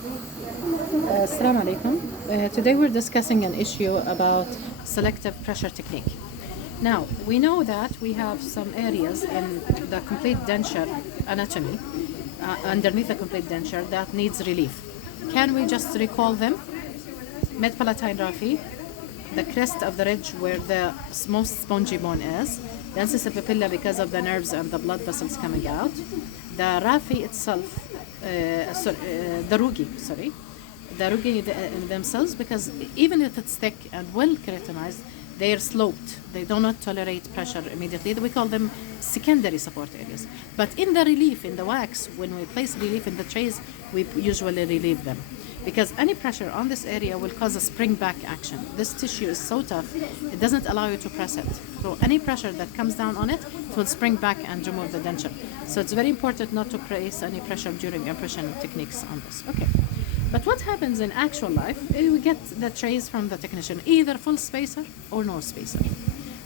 Assalamu alaikum. Today we're discussing an issue about selective pressure technique. Now, we know that we have some areas in the complete denture anatomy, underneath the complete denture, that needs relief. Can we just recall them? Mid-palatine raphe, the crest of the ridge where the most spongy bone is, the incisor papilla because of the nerves and the blood vessels coming out, the raphe itself, the rugi themselves, because even if it's thick and well keratinized, they are sloped. They do not tolerate pressure immediately. We call them secondary support areas. But in the relief, in the wax, when we place relief in the trays, we usually relieve them, because any pressure on this area will cause a spring back action. This tissue is so tough, it doesn't allow you to press it. So any pressure that comes down on it, it will spring back and remove the denture. So it's very important not to place any pressure during impression techniques on this. Okay. But what happens in actual life, we get the trays from the technician, either full spacer or no spacer.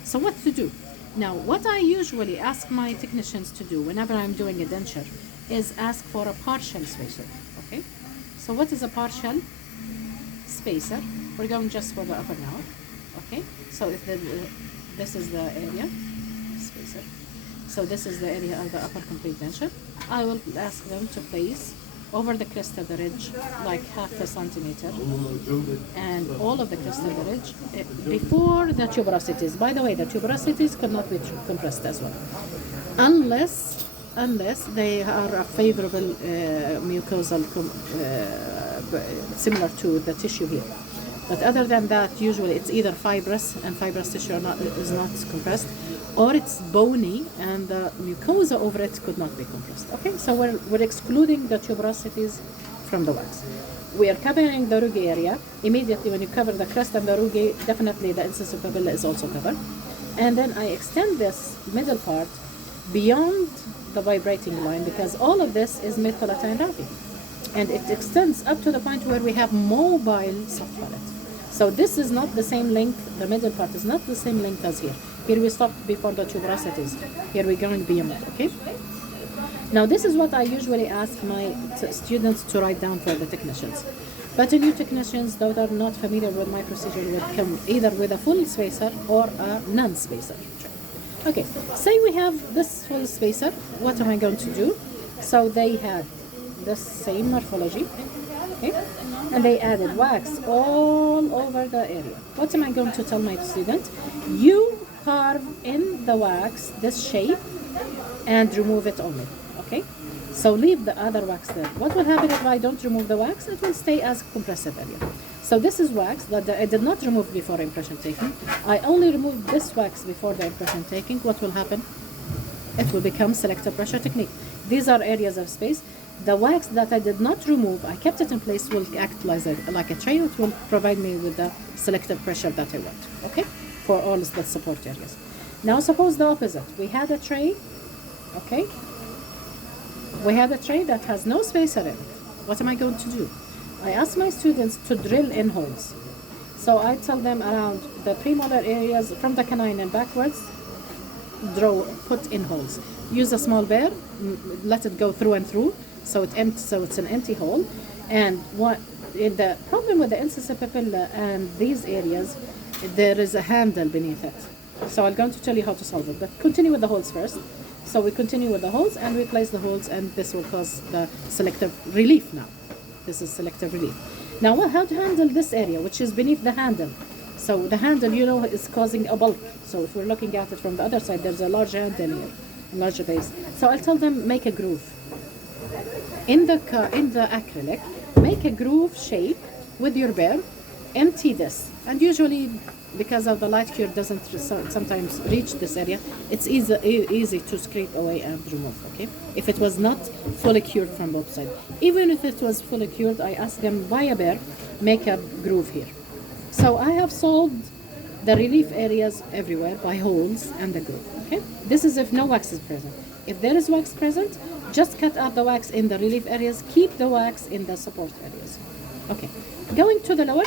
So what to do? Now, what I usually ask my technicians to do whenever I'm doing a denture is ask for a partial spacer, okay? So what is a partial spacer? We're going just for the upper now, okay? So if this is the area, spacer. So this is the area of the upper complete denture. I will ask them to place over the crest of the ridge, like half a centimeter, and all of the crest of the ridge before the tuberosities. By the way, the tuberosities cannot be compressed as well, unless they are a favorable mucosal similar to the tissue here. But other than that, usually it's either fibrous, and fibrous tissue is not compressed, or it's bony and the mucosa over it could not be compressed. Okay, so we're excluding the tuberosities from the wax. We are covering the rugi area. Immediately when you cover the crest and the rugi, definitely the incisor papilla is also covered. And then I extend this middle part beyond the vibrating line, because all of this is mid-palatine raphe. And it extends up to the point where we have mobile soft palate. So this is not the same length, the middle part is not the same length as here. Here we stopped before the tuberosities. Here we're going beyond, okay? Now this is what I usually ask my students to write down for the technicians. But the new technicians that are not familiar with my procedure will come either with a full spacer or a non-spacer. Okay, say we have this full spacer, what am I going to do? So they had the same morphology, okay? And they added wax all over the area. What am I going to tell my student? You carve in the wax this shape and remove it only, okay? So leave the other wax there. What will happen if I don't remove the wax? It will stay as compressive area. So this is wax that I did not remove before impression taking. I only removed this wax before the impression taking. What will happen? It will become selective pressure technique. These are areas of space. The wax that I did not remove, I kept it in place, will act like a tray. It will provide me with the selective pressure that I want, okay, for all the support areas. Now suppose the opposite. We had a tray, okay? We had a tray that has no spacer in it. What am I going to do? I ask my students to drill in holes. So I tell them around the premolar areas from the canine and backwards, put in holes. Use a small bear, let it go through and through, so it's an empty hole. And the problem with the incisor papilla and these areas, there is a handle beneath it. So I'm going to tell you how to solve it, but continue with the holes first. So we continue with the holes and we place the holes, and this will cause the selective relief now. This is selective relief. Now how to handle this area, which is beneath the handle? So the handle, is causing a bulk. So if we're looking at it from the other side, there's a large handle here, a larger base. So I'll tell them, make a groove. In the acrylic, make a groove shape with your bear, empty this. And usually, because of the light cure doesn't sometimes reach this area, it's easy to scrape away and remove, okay? If it was not fully cured from both sides. Even if it was fully cured, I ask them, buy a bear, make a groove here. So I have solved the relief areas everywhere by holes and the groove, okay? This is if no wax is present. If there is wax present, just cut out the wax in the relief areas, keep the wax in the support areas. Okay, going to the lower.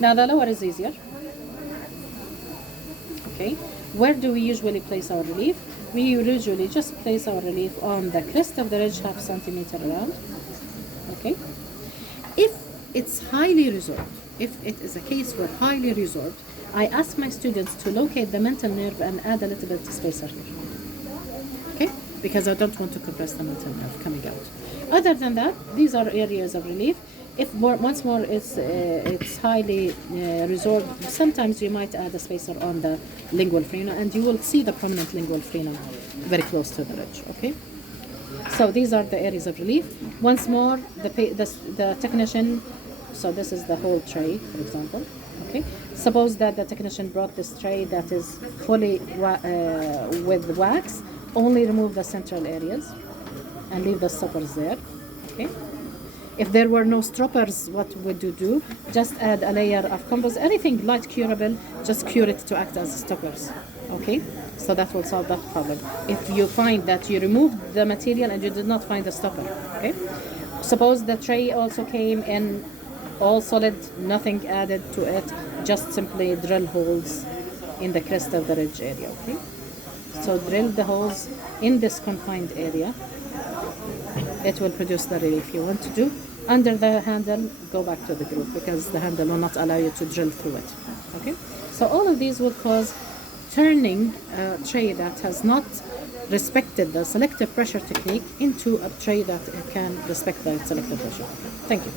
Now the lower is easier. Okay, where do we usually place our relief? We usually just place our relief on the crest of the ridge, half centimeter around. Okay? If it's highly resolved, if it is a case where highly resolved, I ask my students to locate the mental nerve and add a little bit of spacer here. Okay? Because I don't want to compress the mental nerve coming out. Other than that, these are areas of relief. If once more it's highly resolved, sometimes you might add a spacer on the lingual frena, and you will see the prominent lingual frena very close to the ridge. Okay. So these are the areas of relief. Once more, the technician. So this is the whole tray, for example. Okay. Suppose that the technician brought this tray that is fully with wax. Only remove the central areas and leave the stoppers there. Okay. If there were no stroppers, what would you do? Just add a layer of composite, anything light curable, just cure it to act as stoppers. Okay? So that will solve that problem. If you find that you removed the material and you did not find the stopper. Okay? Suppose the tray also came in all solid, nothing added to it, just simply drill holes in the crest of the ridge area. Okay? So drill the holes in this confined area. It will produce the relief you want to do. Under the handle, go back to the groove because the handle will not allow you to drill through it. Okay? So all of these will cause turning a tray that has not respected the selective pressure technique into a tray that can respect the selective pressure. Thank you.